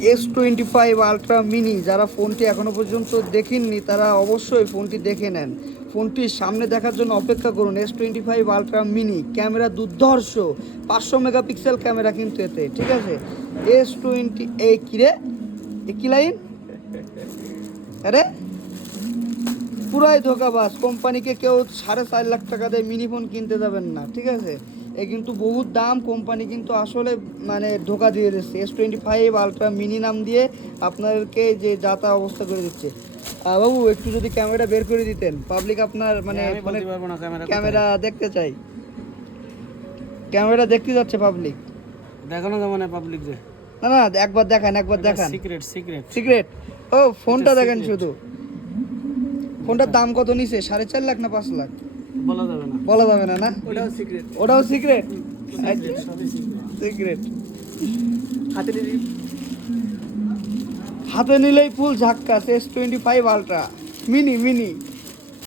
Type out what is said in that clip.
S25 ultra mini, যারা ফোনটি এখনো পর্যন্ত দেখেননি তারা অবশ্যই ফোনটি দেখে নেন। ফোনটির সামনে দেখার জন্য অপেক্ষা করুন। S25 আলট্রা মিনি, ক্যামেরা দুর্ধর্ষ, 500 মেগাপিক্সেল ক্যামেরা কিন্তু এতে, ঠিক আছে। S20 এই কিরে, এ কি লাইন, আরে পুরাই ধোকাবাজ। কোম্পানিকে কেউ 4.5 লাখ টাকা দিয়ে মিনি ফোন কিনতে যাবেন না, ঠিক আছে। এ কিন্তু বহুত দাম, কোম্পানি কিন্তু আসলে মানে ধোকা দিয়ে দিচ্ছে। S25 আলট্রা মিনি নাম দিয়ে আপনাদেরকে যে যাতা অবস্থা করে দিচ্ছে। বাবু একটু যদি ক্যামেরা বের করে দিতেন, পাবলিক আপনার মানে ক্যামেরা দেখতে চাই, ক্যামেরা দেখতে যাচ্ছে পাবলিক। দেখানো যাবে না পাবলিক যে, না না, একবার দেখান, একবার দেখান। সিক্রেট সিক্রেট সিক্রেট, ও ফোনটা দেখেন শুধু। ফোনটার দাম কত নিছে? 4.5 লাখ না 5 লাখ? বলা যাবে না, বলা যাবে না, না ওটাও সিক্রেট, ওটাও সিক্রেট। সবই সিক্রেট। সিক্রেট হাতে নিবি, হাতে নিলেই ফুল ঝাক্কাস। S25 ultra mini mini